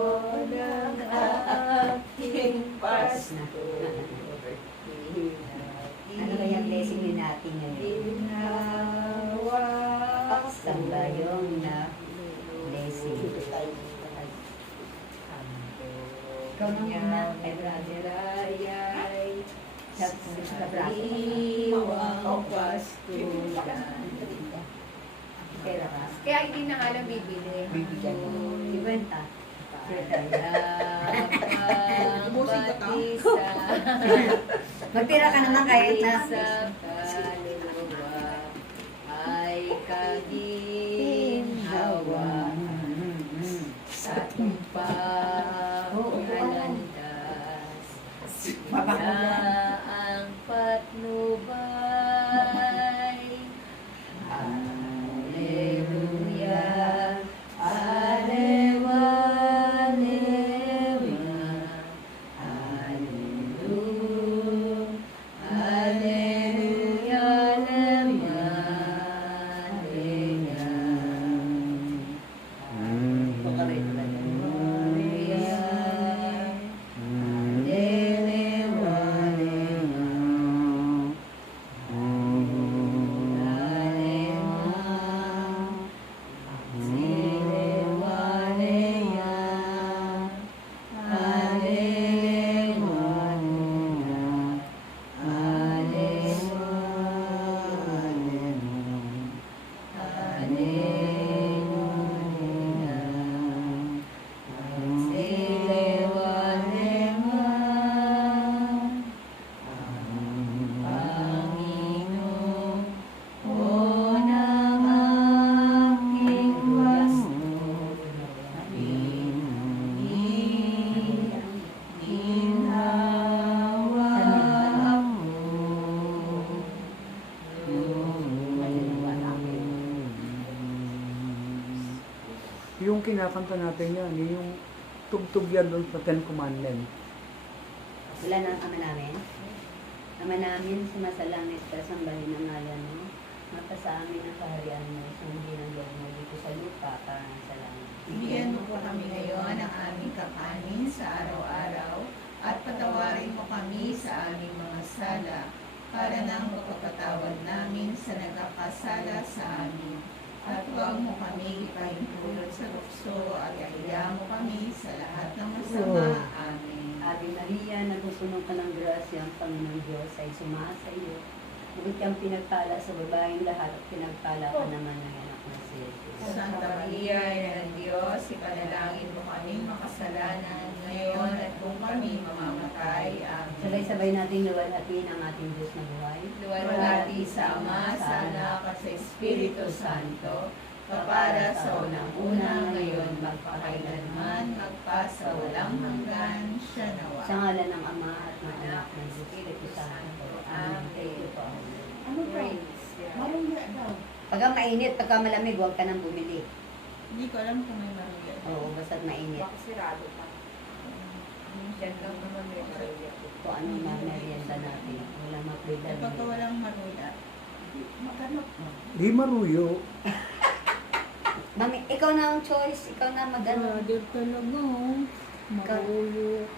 ng aking Pasko. Ano ba yung blessing din natin ngayon? Saan ba yung na blessing? Ikaw nang una, kay brother. Sa braso. Iwang Pasko. Pera ka. Kaya hindi na nga lang bibili. Bibigyan mo. Ibenta. Magtira ka naman kahit na. Sa kaluluwa ay kaginhawa sa tumpang alandas. Siya ang patnubay. Hallelujah, Alewa, Alewa, Hallelujah, Hallelujah, Alewa, Yung kinakanta natin yan, yung tugtog yan doon sa Ten Commandments. Wala na ang Ama namin. Ama namin, sumasalangit ka, sambahin ang ngalan mo. Mapasa amin ang kaharian mo, sundin ang loob mo dito sa lupa, parang sa langit. Bigyan mo po kami ngayon ng aming kakanin sa araw-araw at patawarin mo kami sa aming mga sala para nang mapapatawad namin sa nagkakasala sa amin. At huwag mo kami ipahintulot sa tukso at kaya mo kami sa lahat ng masama. Amen. Ave Maria, nagupuno ka ng grasya, ang Panginoong Diyos ay sumasa iyo. Bukod kang pinagpala sa babaeng lahat at pinagpala ka naman ng anak na si Jesus. Santa Maria, Ina ng Diyos, ipanalangin mo kaming makasalanan ngayon at kung kami mamamatay. Amen. Sabay-sabay nating luwalhatiin ang ating Diyos na buhay. Luwalhati sa Ama, sa Anak at sa Espiritu Santo, kapara sa unang-una ngayon, magpakailanman, magpasawalang hanggan, siya nawa. Sa ngalan ng Ama at ng Anak at ng Espiritu Santo. Amen. Thank you po. Ano ba? Maruya daw. Pagka mainit, pagka malamig, huwag ka nang bumili. Hindi ko alam kung may maruya. Oo, basta't mainit. Baka sirado pa. Diyan lang naman may maruya. Kung ano yung mga merienda natin. Walang maprida. Pagka walang maruya, maganap mo. Di maruyo. Mami, ikaw na ang choice. Ikaw na mag-ano. Talaga, maruyo.